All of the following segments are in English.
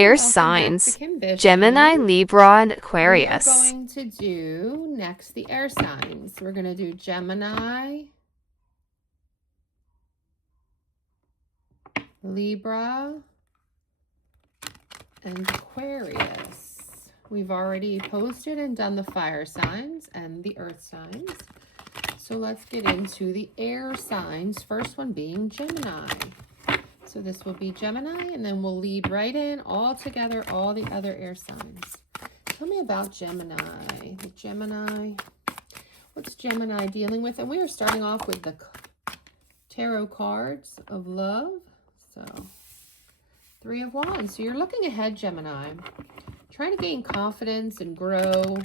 Air welcome back to signs, Kimbition. Gemini, Libra, and We are Aquarius. going to do next the air signs. We're going to do Gemini, Libra, and Aquarius. We've already posted and done the fire signs and the earth signs. So let's get into the air signs. First one being Gemini. So this will be Gemini, and then we'll lead right in all together, all the other air signs. Tell me about Gemini. The Gemini, what's Gemini dealing with? And we are starting off with the tarot cards of love. So 3 of Wands. So you're looking ahead, Gemini. Trying to gain confidence and grow.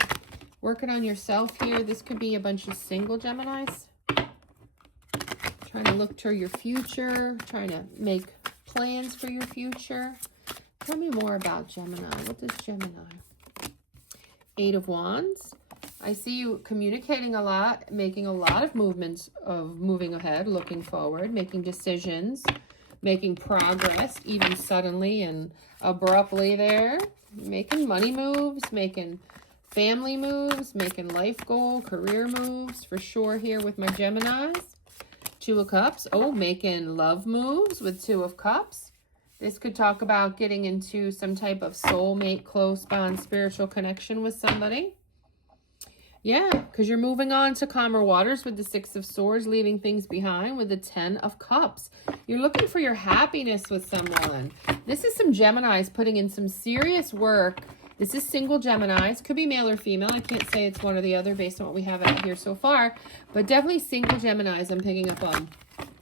Working on yourself here. This could be a bunch of single Geminis. Trying to look to your future. Trying to make plans for your future. Tell me more about Gemini. What does Gemini? 8 of Wands. I see you communicating a lot, making a lot of movements of moving ahead, looking forward, making decisions, making progress, even suddenly and abruptly there. Making money moves, making family moves, making life goal, career moves for sure here with my Geminis. 2 of Cups. Oh, making love moves with 2 of Cups. This could talk about getting into some type of soulmate, close bond, spiritual connection with somebody. Yeah, because you're moving on to calmer waters with the 6 of Swords, leaving things behind with the 10 of Cups. You're looking for your happiness with someone. This is some Geminis putting in some serious work. This is single Geminis. Could be male or female. I can't say it's one or the other based on what we have out here so far. But definitely single Geminis I'm picking up on.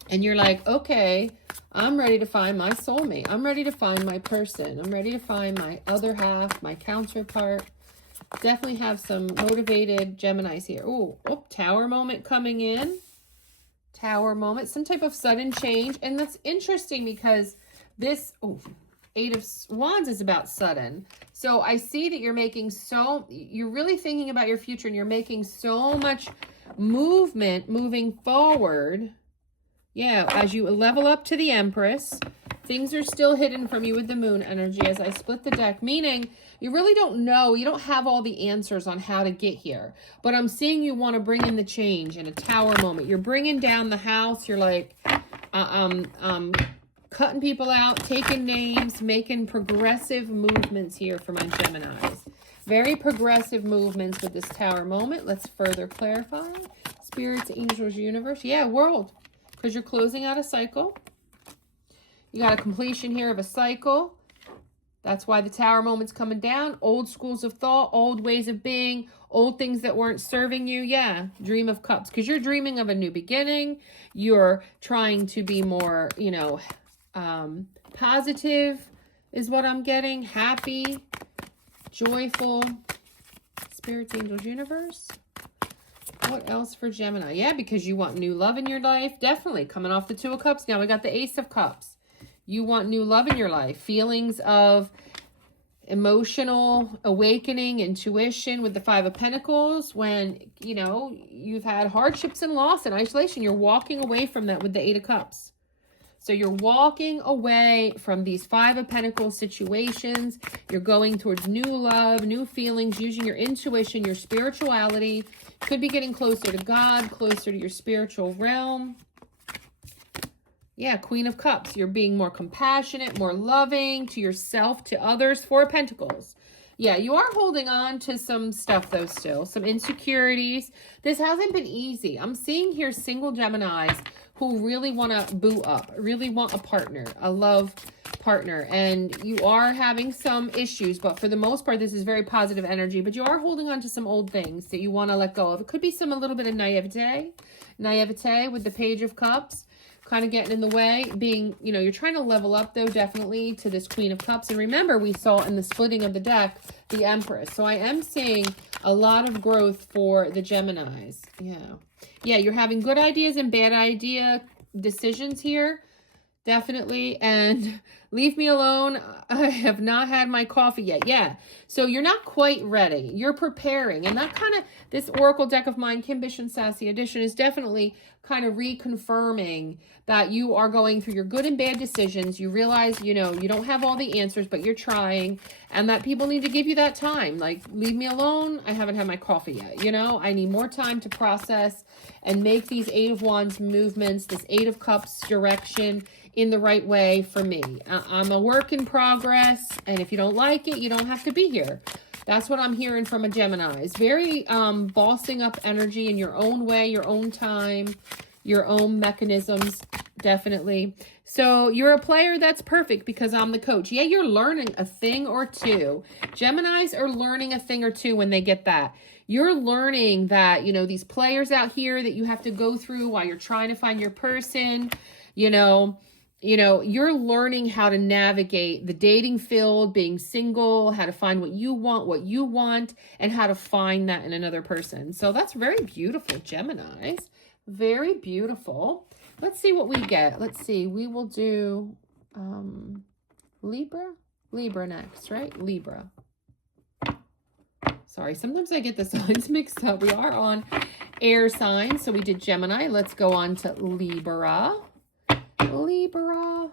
And you're like, okay, I'm ready to find my soulmate. I'm ready to find my person. I'm ready to find my other half, my counterpart. Definitely have some motivated Geminis here. Oh, Tower moment coming in. Tower moment. Some type of sudden change. And that's interesting because this 8 of Wands is about sudden. So I see that you're you're really thinking about your future and you're making so much movement moving forward. Yeah, as you level up to the Empress, things are still hidden from you with the moon energy as I split the deck, meaning you really don't know, you don't have all the answers on how to get here. But I'm seeing you want to bring in the change in a Tower moment. You're bringing down the house. You're like, cutting people out, taking names, making progressive movements here for my Geminis. Very progressive movements with this Tower moment. Let's further clarify. Spirits, angels, universe. Yeah, world. Because you're closing out a cycle. You got a completion here of a cycle. That's why the Tower moment's coming down. Old schools of thought, old ways of being, old things that weren't serving you. Yeah, dream of cups. Because you're dreaming of a new beginning. You're trying to be more, positive is what I'm getting. Happy, joyful. Spirits, angels, universe. What else for Gemini? Yeah, because you want new love in your life. Definitely. Coming off the 2 of Cups. Now we got the Ace of Cups. You want new love in your life. Feelings of emotional awakening, intuition with the 5 of Pentacles. When, you've had hardships and loss and isolation. You're walking away from that with the 8 of Cups. So you're walking away from these 5 of Pentacles situations. You're going towards new love, new feelings, using your intuition, your spirituality. Could be getting closer to God, closer to your spiritual realm. Yeah, Queen of Cups. You're being more compassionate, more loving to yourself, to others. 4 of Pentacles. Yeah, you are holding on to some stuff, though, still. Some insecurities. This hasn't been easy. I'm seeing here single Geminis who really want to boo up, really want a partner, a love partner. And you are having some issues, but for the most part, this is very positive energy. But you are holding on to some old things that you want to let go of. It could be a little bit of naivete with the Page of Cups. Kind of getting in the way, being, you're trying to level up, though, definitely, to this Queen of Cups. And remember, we saw in the splitting of the deck, the Empress. So I am seeing a lot of growth for the Geminis. Yeah, you're having good ideas and bad idea decisions here, definitely. And Leave me alone. I have not had my coffee yet. Yeah. So you're not quite ready. You're preparing. And that kind of, this Oracle deck of mine, Kimbition Sassy Edition, is definitely kind of reconfirming that you are going through your good and bad decisions. You realize, you know, you don't have all the answers, but you're trying, and that people need to give you that time. Like, leave me alone. I haven't had my coffee yet. You know, I need more time to process and make these Eight of Wands movements, this Eight of Cups direction in the right way for me. I'm a work in progress, and if you don't like it, you don't have to be here. That's what I'm hearing from a Gemini. It's very bossing up energy in your own way, your own time, your own mechanisms, definitely. So you're a player that's perfect because I'm the coach. Yeah, you're learning a thing or two. Geminis are learning a thing or two when they get that. You're learning that, you know, these players out here that you have to go through while you're trying to find your person, you know, you're learning how to navigate the dating field, being single, how to find what you want, and how to find that in another person. So that's very beautiful, Geminis. Very beautiful. Let's see what we get. Let's see. We will do Libra? Libra next, right? Libra. Sorry, sometimes I get the signs mixed up. We are on air signs. So we did Gemini. Let's go on to Libra. Libra.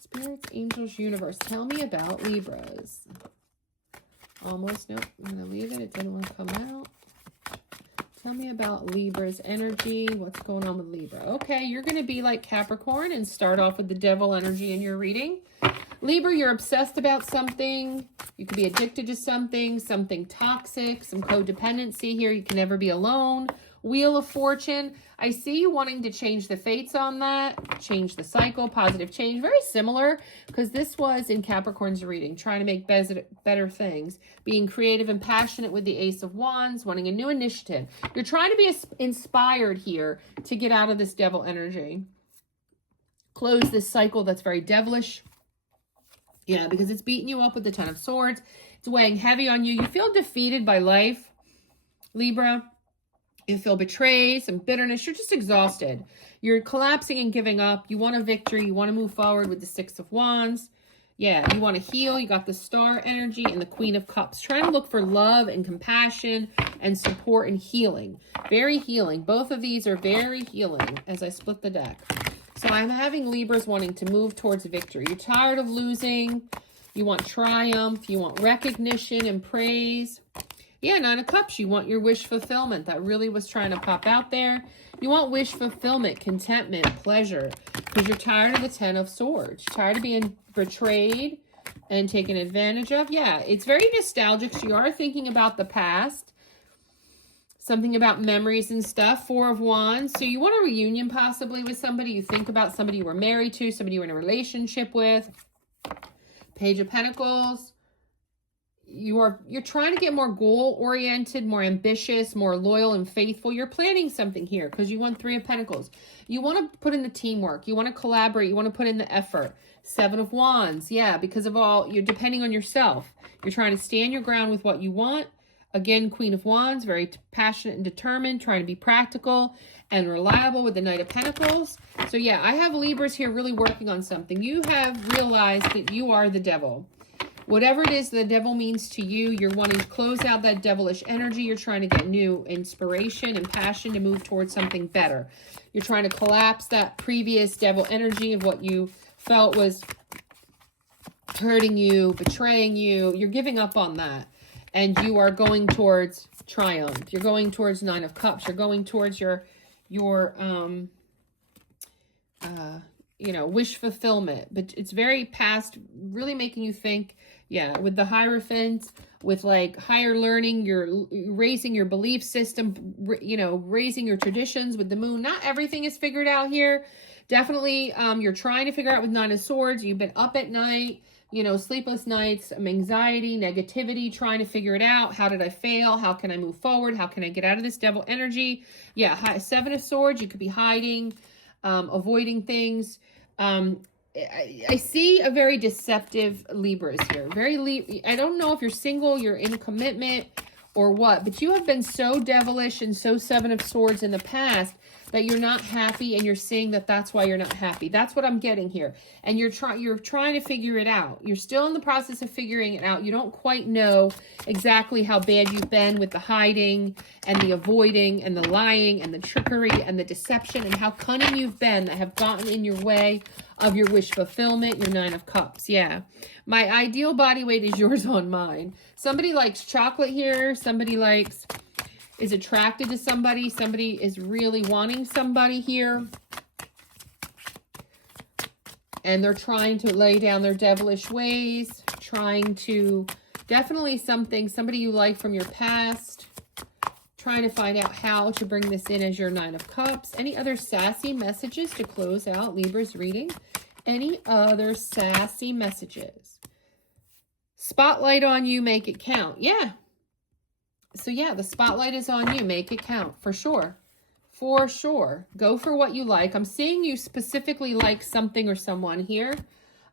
Spirits, angels, universe. Tell me about Libras. Almost, nope. I'm going to leave it. It didn't want to come out. Tell me about Libra's energy. What's going on with Libra? Okay, you're going to be like Capricorn and start off with the devil energy in your reading. Libra, you're obsessed about something. You could be addicted to something toxic, some codependency here. You can never be alone. Wheel of Fortune. I see you wanting to change the fates on that, change the cycle, positive change. Very similar, because this was in Capricorn's reading, trying to make better things, being creative and passionate with the Ace of Wands, wanting a new initiative. You're trying to be inspired here to get out of this devil energy. Close this cycle that's very devilish. Yeah, because it's beating you up with the Ten of Swords. It's weighing heavy on you. You feel defeated by life, Libra. You feel betrayed, some bitterness. You're just exhausted. You're collapsing and giving up. You want a victory. You want to move forward with the Six of Wands. Yeah, you want to heal. You got the Star energy and the Queen of Cups. Trying to look for love and compassion and support and healing. Very healing. Both of these are very healing as I split the deck. So I'm having Libras wanting to move towards victory. You're tired of losing. You want triumph. You want recognition and praise. Yeah, Nine of Cups, you want your wish fulfillment. That really was trying to pop out there. You want wish fulfillment, contentment, pleasure, because you're tired of the Ten of Swords. You're tired of being betrayed and taken advantage of. Yeah, it's very nostalgic. So you are thinking about the past, something about memories and stuff. Four of Wands. So you want a reunion possibly with somebody. You think about somebody you were married to, somebody you were in a relationship with. Page of Pentacles. You're trying to get more goal-oriented, more ambitious, more loyal and faithful. You're planning something here because you want Three of Pentacles. You want to put in the teamwork. You want to collaborate. You want to put in the effort. Seven of Wands. Yeah, because of all, you're depending on yourself. You're trying to stand your ground with what you want. Again, Queen of Wands, very passionate and determined, trying to be practical and reliable with the Knight of Pentacles. So yeah, I have Libras here really working on something. You have realized that you are the devil. Whatever it is the devil means to you, you're wanting to close out that devilish energy. You're trying to get new inspiration and passion to move towards something better. You're trying to collapse that previous devil energy of what you felt was hurting you, betraying you. You're giving up on that. And you are going towards triumph. You're going towards Nine of Cups. You're going towards your wish fulfillment. But it's very past, really making you think. Yeah, with the Hierophant, with like higher learning, you're raising your belief system, raising your traditions with the Moon. Not everything is figured out here. Definitely, you're trying to figure out with Nine of Swords. You've been up at night, sleepless nights, anxiety, negativity, trying to figure it out. How did I fail? How can I move forward? How can I get out of this devil energy? Yeah, Seven of Swords, you could be hiding, avoiding things. I see a very deceptive Libras here. I don't know if you're single, you're in commitment or what, but you have been so devilish and so Seven of Swords in the past that you're not happy, and you're seeing that that's why you're not happy. That's what I'm getting here. And you're trying to figure it out. You're still in the process of figuring it out. You don't quite know exactly how bad you've been with the hiding and the avoiding and the lying and the trickery and the deception, and how cunning you've been that have gotten in your way of your wish fulfillment, your 9 of Cups. Yeah. My ideal body weight is yours on mine. Somebody likes chocolate here. Somebody is attracted to somebody. Somebody is really wanting somebody here. And they're trying to lay down their devilish ways. Trying to, definitely somebody you like from your past. Trying to find out how to bring this in as your 9 of Cups. Any other sassy messages to close out Libra's reading? Any other sassy messages? Spotlight on you, make it count. Yeah. So yeah, the spotlight is on you. Make it count, for sure. For sure. Go for what you like. I'm seeing you specifically like something or someone here,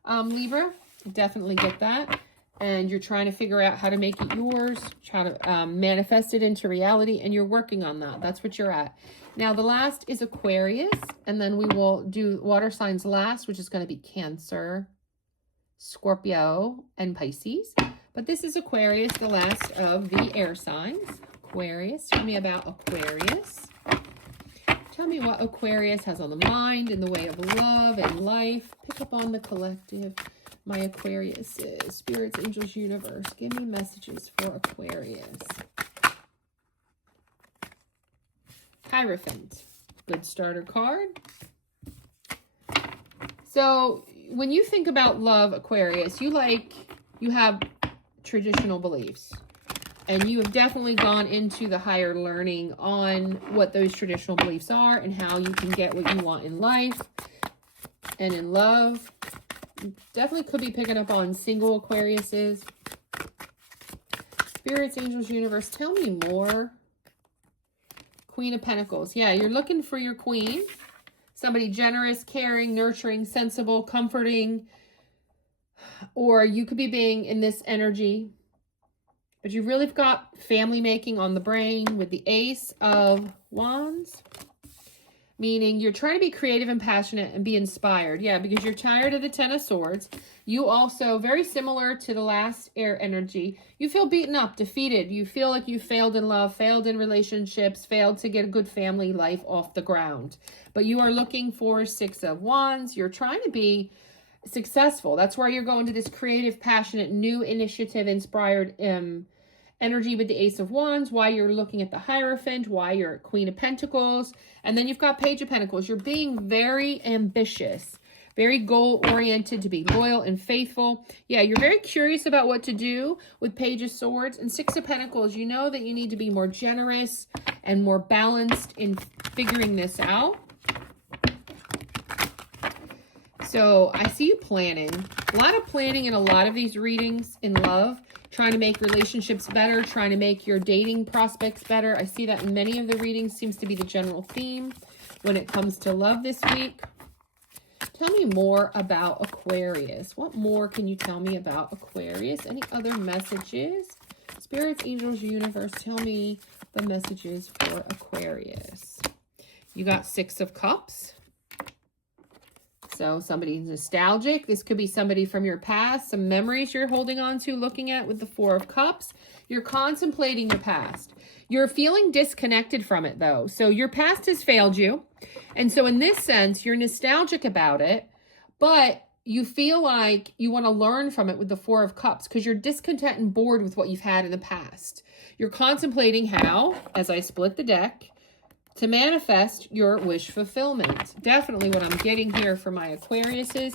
Libra. Definitely get that. And you're trying to figure out how to make it yours, try to manifest it into reality, and you're working on that. That's what you're at. Now, the last is Aquarius, and then we will do water signs last, which is going to be Cancer, Scorpio, and Pisces. But this is Aquarius, the last of the air signs. Aquarius, tell me about Aquarius. Tell me what Aquarius has on the mind in the way of love and life. Pick up on the collective. My Aquarius is Spirits, Angels, Universe. Give me messages for Aquarius. Hierophant. Good starter card. So when you think about love, Aquarius, you have traditional beliefs. And you have definitely gone into the higher learning on what those traditional beliefs are and how you can get what you want in life and in love. Definitely could be picking up on single Aquariuses. Spirits, Angels, Universe, tell me more. Queen of Pentacles. Yeah, you're looking for your queen. Somebody generous, caring, nurturing, sensible, comforting. Or you could be being in this energy. But you really have got family making on the brain with the Ace of Wands. Meaning you're trying to be creative and passionate and be inspired. Yeah, because you're tired of the 10 of Swords. You also, very similar to the last air energy, you feel beaten up, defeated. You feel like you failed in love, failed in relationships, failed to get a good family life off the ground. But you are looking for 6 of Wands. You're trying to be successful. That's where you're going to this creative, passionate, new initiative, inspired energy with the Ace of Wands, why you're looking at the Hierophant, why you're at Queen of Pentacles, and then you've got Page of Pentacles. You're being very ambitious, very goal-oriented, to be loyal and faithful. Yeah, you're very curious about what to do with Page of Swords. And 6 of Pentacles, you know that you need to be more generous and more balanced in figuring this out. So I see you planning. A lot of planning in a lot of these readings in love. Trying to make relationships better, trying to make your dating prospects better. I see that in many of the readings, seems to be the general theme when it comes to love this week. Tell me more about Aquarius. What more can you tell me about Aquarius? Any other messages? Spirits, Angels, Universe, tell me the messages for Aquarius. You got 6 of Cups. So somebody's nostalgic. This could be somebody from your past, some memories you're holding on to, looking at with the 4 of Cups. You're contemplating your past. You're feeling disconnected from it, though. So your past has failed you. And so in this sense, you're nostalgic about it, but you feel like you want to learn from it with the 4 of Cups because you're discontent and bored with what you've had in the past. You're contemplating how, as I split the deck, to manifest your wish fulfillment. Definitely what I'm getting here for my Aquariuses.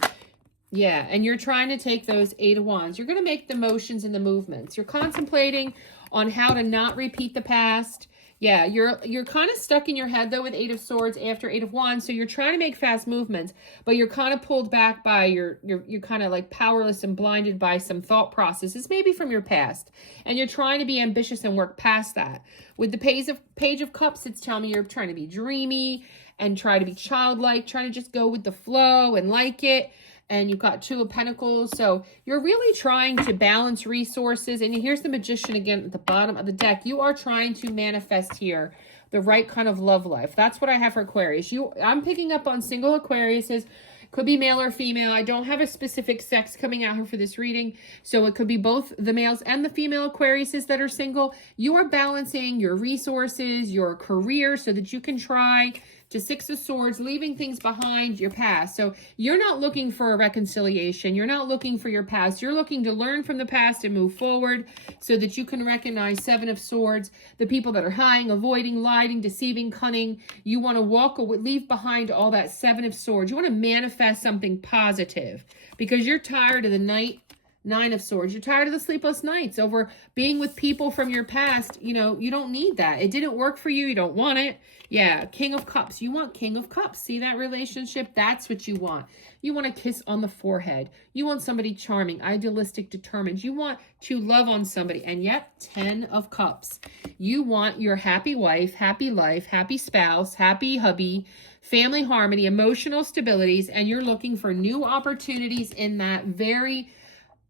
Yeah, and you're trying to take those 8 of Wands. You're going to make the motions and the movements. You're contemplating on how to not repeat the past. Yeah, you're kind of stuck in your head, though, with 8 of Swords after 8 of Wands. So you're trying to make fast movements, but you're kind of pulled back by you're kind of like powerless and blinded by some thought processes, maybe from your past. And you're trying to be ambitious and work past that. With the Page of Cups, it's telling me you're trying to be dreamy and try to be childlike, trying to just go with the flow and like it. And you've got 2 of Pentacles. So you're really trying to balance resources. And here's the Magician again at the bottom of the deck. You are trying to manifest here the right kind of love life. That's what I have for Aquarius. I'm picking up on single Aquariuses. Could be male or female. I don't have a specific sex coming out here for this reading. So it could be both the males and the female Aquariuses that are single. You are balancing your resources, your career, so that you can try to Six of Swords, leaving things behind your past. So you're not looking for a reconciliation. You're not looking for your past. You're looking to learn from the past and move forward so that you can recognize Seven of Swords, the people that are hiding, avoiding, lying, deceiving, cunning. You want to walk away, leave behind all that Seven of Swords. You want to manifest something positive because you're tired of the Nine of Swords. You're tired of the sleepless nights over being with people from your past. You know, you don't need that. It didn't work for you. You don't want it. Yeah, King of Cups. You want King of Cups. See that relationship? That's what you want. You want a kiss on the forehead. You want somebody charming, idealistic, determined. You want to love on somebody. And yet, 10 of Cups. You want your happy wife, happy life, happy spouse, happy hubby, family harmony, emotional stabilities, and you're looking for new opportunities in that very...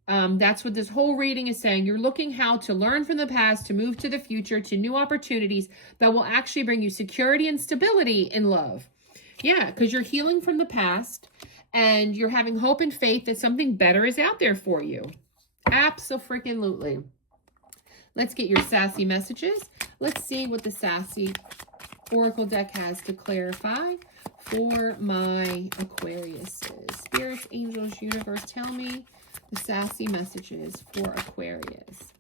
that's what this whole reading is saying. You're looking how to learn from the past, to move to the future, to new opportunities that will actually bring you security and stability in love. Yeah, because you're healing from the past and you're having hope and faith that something better is out there for you. Abso-freaking-lutely. Let's get your sassy messages. Let's see what the sassy Oracle deck has to clarify for my Aquariuses. Spirits, angels, universe, tell me the sassy messages for Aquarius.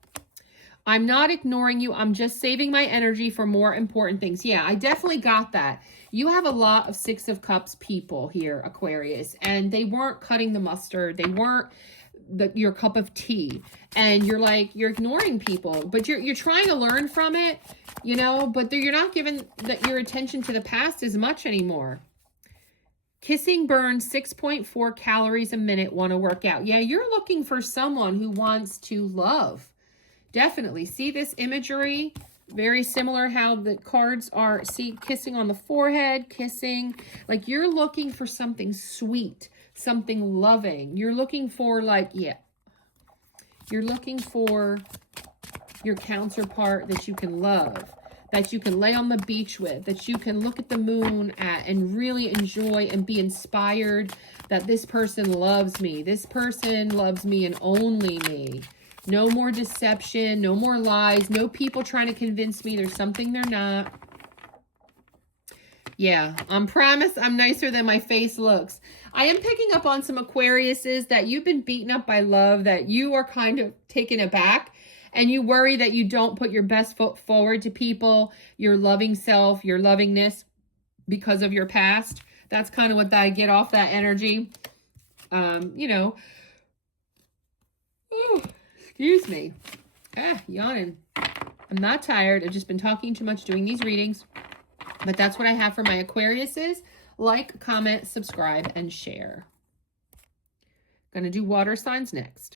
I'm not ignoring you. I'm just saving my energy for more important things. Yeah, I definitely got that. You have a lot of Six of Cups people here, Aquarius, and they weren't cutting the mustard. They weren't your cup of tea. And you're like, you're ignoring people, but you're trying to learn from it, you know, but you're not giving your attention to the past as much anymore. Kissing burns 6.4 calories a minute, want to work out. Yeah, you're looking for someone who wants to love. Definitely. See this imagery? Very similar how the cards are. See, kissing on the forehead, kissing. Like you're looking for something sweet, something loving. You're looking for like, yeah. You're looking for your counterpart that you can love, that you can lay on the beach with, that you can look at the moon at and really enjoy and be inspired that this person loves me. This person loves me and only me. No more deception, no more lies, no people trying to convince me there's something they're not. Yeah, I promise I'm nicer than my face looks. I am picking up on some Aquariuses that you've been beaten up by love, that you are kind of taken aback. And you worry that you don't put your best foot forward to people, your loving self, your lovingness because of your past. That's kind of what I get off that energy. You know. Ooh, excuse me. Yawning. I'm not tired. I've just been talking too much doing these readings. But that's what I have for my Aquariuses. Like, comment, subscribe, and share. Gonna do water signs next.